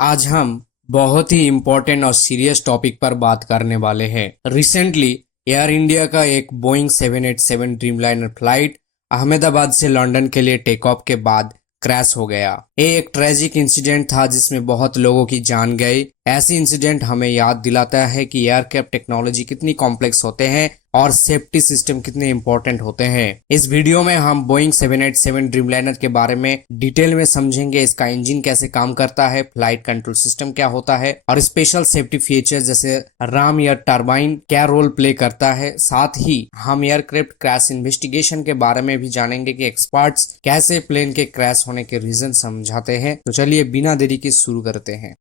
आज हम बहुत ही इम्पोर्टेंट और सीरियस टॉपिक पर बात करने वाले हैं। रिसेंटली एयर इंडिया का एक बोइंग 787 ड्रीमलाइनर फ्लाइट अहमदाबाद से लंदन के लिए टेक ऑफ के बाद क्रैश हो गया। ये एक ट्रेजिक इंसिडेंट था जिसमें बहुत लोगों की जान गई। ऐसी इंसिडेंट हमें याद दिलाता है कि एयरक्राफ्ट टेक्नोलॉजी कितनी कॉम्प्लेक्स होते हैं और सेफ्टी सिस्टम कितने इंपॉर्टेंट होते हैं। इस वीडियो में हम बोइंग 787 ड्रीमलाइनर के बारे में डिटेल में समझेंगे। इसका इंजन कैसे काम करता है, फ्लाइट कंट्रोल सिस्टम क्या होता है और स्पेशल सेफ्टी फीचर्स जैसे राम एयर टरबाइन क्या रोल प्ले करता है। साथ ही हम एयरक्राफ्ट क्रैश इन्वेस्टिगेशन के बारे में भी जानेंगे कि एक्सपर्ट्स कैसे प्लेन के क्रैश होने के रीजन समझाते हैं। तो चलिए बिना देरी के शुरू करते हैं।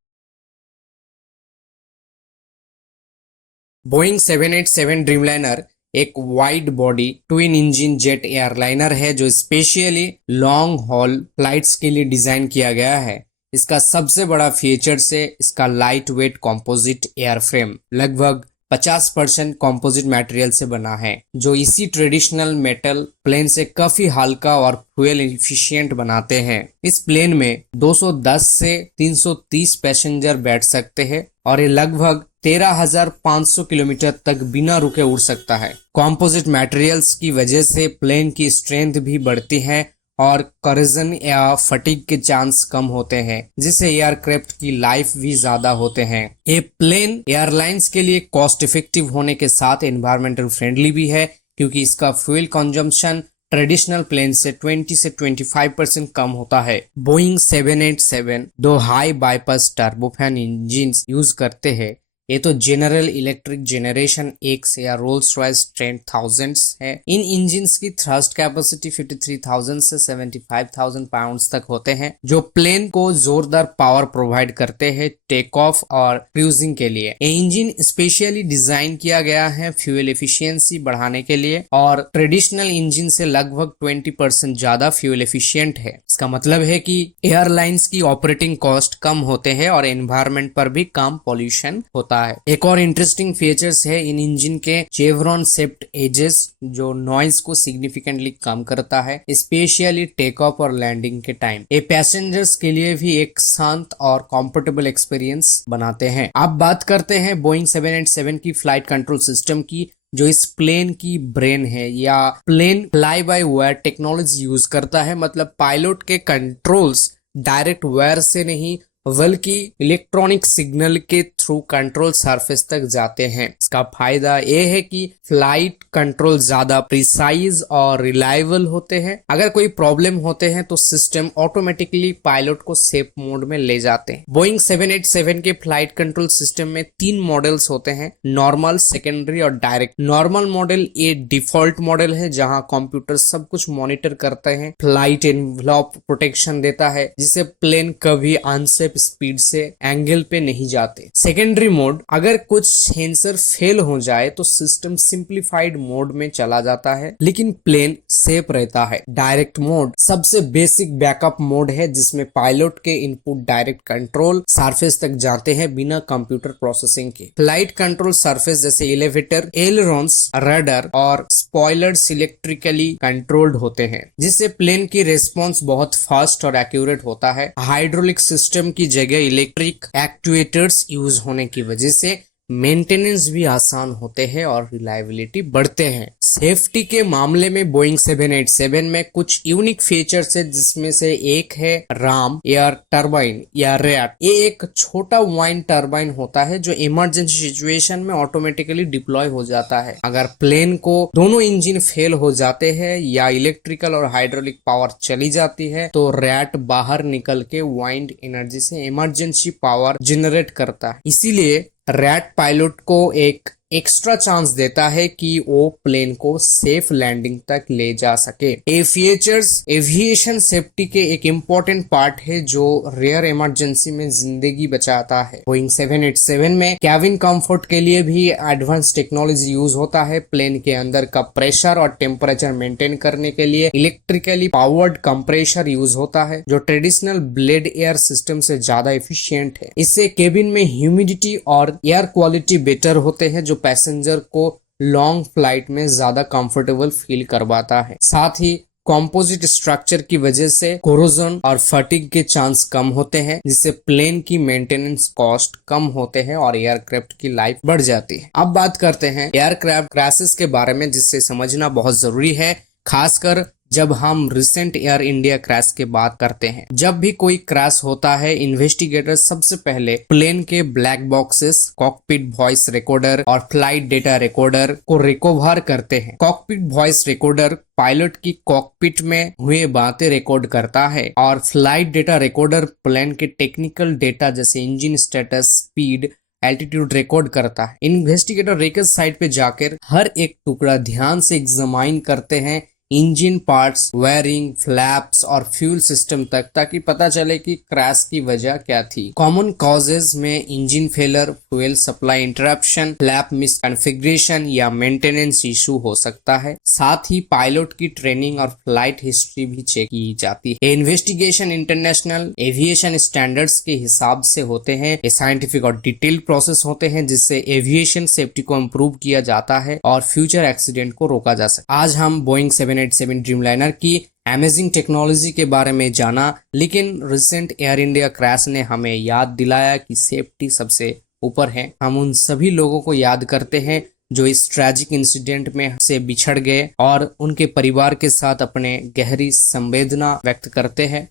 बोइंग 787 ड्रीमलाइनर एक wide body twin engine jet airliner है जो स्पेशली लॉन्ग हॉल फ्लाइट्स के लिए डिजाइन किया गया है। इसका सबसे बड़ा फीचर है इसका लाइट वेट कॉम्पोजिट एयरफ्रेम, लगभग 50% कॉम्पोजिट मटेरियल से बना है, जो इसी ट्रेडिशनल मेटल प्लेन से काफी हल्का और फ्यूल एफिशिएंट बनाते हैं। इस प्लेन में 210 से 330 पैसेंजर बैठ सकते हैं और ये लगभग 13,500 किलोमीटर तक बिना रुके उड़ सकता है। कॉम्पोजिट मटेरियल्स की वजह से प्लेन की स्ट्रेंथ भी बढ़ती है और करोजन या फटीग के चांस कम होते हैं, जिससे एयरक्राफ्ट की लाइफ भी ज्यादा होते हैं। ये प्लेन एयरलाइंस के लिए कॉस्ट इफेक्टिव होने के साथ एनवायरमेंटल फ्रेंडली भी है, क्योंकि इसका फ्यूल कंजम्पशन ट्रेडिशनल प्लेन से 20 से 25% कम होता है। बोइंग 787 दो high bypass turbofan engine use करते हैं। ये तो जनरल इलेक्ट्रिक जनरेशन एक्स या रोल्स रॉयस ट्रेंट 1000s है। इन इंजिन्स की थ्रस्ट कैपेसिटी 53,000 से 75,000 पाउंड्स तक होते हैं, जो प्लेन को जोरदार पावर प्रोवाइड करते हैं टेक ऑफ और क्रूजिंग के लिए। ये इंजन स्पेशली डिजाइन किया गया है फ्यूल एफिशिएंसी बढ़ाने के लिए और ट्रेडिशनल इंजन से लगभग 20% ज्यादा फ्यूल एफिशिएंट है। इसका मतलब है कि एयरलाइंस की ऑपरेटिंग कॉस्ट कम होते हैं और एनवायरमेंट पर भी कम पॉल्यूशन होता है। एक और इंटरेस्टिंग फीचर्स है इन इंजन के चेवरॉन शेप्ड एजेस, जो नॉइज को सिग्निफिकेंटली कम करता है, स्पेशली टेक ऑफ और लैंडिंग के टाइम। ये पैसेंजर्स के लिए भी एक शांत और कंफर्टेबल एक्सपीरियंस बनाते हैं। अब बात करते हैं बोइंग 787 की फ्लाइट कंट्रोल सिस्टम की, जो इस प्लेन की ब्रेन है या plane fly by wire technology use करता है। मतलब पायलट के कंट्रोल्स डायरेक्ट वायर से नहीं बल्कि इलेक्ट्रॉनिक सिग्नल के थ्रू कंट्रोल सरफेस तक जाते हैं। इसका फायदा ये है कि फ्लाइट कंट्रोल ज्यादा प्रिसाइज और रिलायबल होते हैं। अगर कोई प्रॉब्लम होते हैं तो सिस्टम ऑटोमेटिकली पायलट को सेफ मोड में ले जाते हैं। बोइंग 787 के फ्लाइट कंट्रोल सिस्टम में 3 मॉडल्स होते हैं, नॉर्मल, सेकेंडरी और डायरेक्ट। नॉर्मल मॉडल ये डिफॉल्ट मॉडल है जहां कंप्यूटर सब कुछ मॉनिटर करते हैं, फ्लाइट एनवेलप प्रोटेक्शन देता है, जिससे प्लेन कभी अनसेफ स्पीड से एंगल पे नहीं जाते। सेकेंडरी मोड, अगर कुछ सेंसर फेल हो जाए तो सिस्टम सिंप्लीफाइड मोड में चला जाता है, लेकिन प्लेन सेफ रहता है। डायरेक्ट मोड सबसे बेसिक बैकअप मोड है, जिसमें पायलट के इनपुट डायरेक्ट कंट्रोल सरफेस तक जाते हैं बिना कंप्यूटर प्रोसेसिंग के। फ्लाइट कंट्रोल सरफेस जैसे एलिवेटर, एलरॉन्स, रडर और स्पॉयलर्स इलेक्ट्रिकली कंट्रोल्ड होते हैं, जिससे प्लेन की रेस्पॉन्स बहुत फास्ट और एक्यूरेट होता है। हाइड्रोलिक सिस्टम की जगह इलेक्ट्रिक एक्चुएटर्स यूज होने की वजह से मेंटेनेंस भी आसान होते हैं और रिलायबिलिटी बढ़ते हैं। सेफ्टी के मामले में बोइंग 787 में कुछ यूनिक फीचर्स है, जिसमें से एक है राम एयर टरबाइन या रैट। ये एक छोटा वाइन टरबाइन होता है जो इमरजेंसी सिचुएशन में ऑटोमेटिकली डिप्लॉय हो जाता है। अगर प्लेन को दोनों इंजन फेल हो जाते हैं या इलेक्ट्रिकल और हाइड्रोलिक पावर चली जाती है, तो रैट बाहर निकल के वाइंड एनर्जी से इमरजेंसी पावर जनरेट करता है। इसीलिए रैट पायलट को एक एक्स्ट्रा चांस देता है कि वो प्लेन को सेफ लैंडिंग तक ले जा सके। ये फीचर्स एविएशन सेफ्टी के एक इम्पोर्टेंट पार्ट है जो रेयर इमरजेंसी में जिंदगी बचाता है। बोइंग 787 में कैबिन कंफर्ट के लिए भी एडवांस टेक्नोलॉजी यूज होता है। प्लेन के अंदर का प्रेशर और टेम्परेचर मेंटेन करने के लिए इलेक्ट्रिकली पावर्ड कंप्रेसर यूज होता है, जो ट्रेडिशनल ब्लेड एयर सिस्टम से ज्यादा एफिशिएंट है। इससे केबिन में ह्यूमिडिटी और एयर क्वालिटी बेटर होते हैं, जो पैसेंजर को लॉन्ग फ्लाइट में ज्यादा कंफर्टेबल फील करवाता है। साथ ही कॉम्पोजिट स्ट्रक्चर की वजह से कोरोजन और फटिग के चांस कम होते हैं, जिससे प्लेन की मेंटेनेंस कॉस्ट कम होते हैं और एयरक्राफ्ट की लाइफ बढ़ जाती है। अब बात करते हैं एयरक्राफ्ट क्रैशेस के बारे में, जिससे समझना बहुत जरूरी है, खासकर जब हम रिसेंट एयर इंडिया क्रैश की बात करते हैं। जब भी कोई क्रैश होता है, इन्वेस्टिगेटर सबसे पहले प्लेन के black boxes, cockpit voice recorder और फ्लाइट डेटा रिकॉर्डर को रिकवर करते हैं। कॉकपिट वॉइस रिकॉर्डर पायलट की कॉकपिट में हुए बातें रिकॉर्ड करता है और फ्लाइट डेटा रिकॉर्डर प्लेन के टेक्निकल डेटा जैसे engine status, speed, altitude record करता है। इन्वेस्टिगेटर रेकेज साइट पे जाकर हर एक टुकड़ा ध्यान से एग्जामाइन करते हैं, इंजन पार्ट्स, वायरिंग, फ्लैप्स और फ्यूल सिस्टम तक, ताकि पता चले कि क्रैश की वजह क्या थी। कॉमन कॉजेज में engine failure, fuel supply interruption, flap misconfiguration या मेंटेनेंस इशू हो सकता है। साथ ही पायलट की ट्रेनिंग और फ्लाइट हिस्ट्री भी चेक की जाती है। इन्वेस्टिगेशन इंटरनेशनल एविएशन स्टैंडर्ड्स के हिसाब से होते हैं। ये साइंटिफिक और डिटेल्ड प्रोसेस होते हैं, जिससे एविएशन सेफ्टी को इम्प्रूव किया जाता है और फ्यूचर एक्सीडेंट को रोका जा सकता है। आज हम बोइंग 787 ड्रीमलाइनर की अमेजिंग टेक्नोलॉजी के बारे में जाना, लेकिन रिसेंट एयर इंडिया क्रैश ने हमें याद दिलाया कि सेफ्टी सबसे ऊपर है। हम उन सभी लोगों को याद करते हैं जो इस ट्रैजिक इंसिडेंट में से बिछड़ गए और उनके परिवार के साथ अपने गहरी संवेदना व्यक्त करते हैं।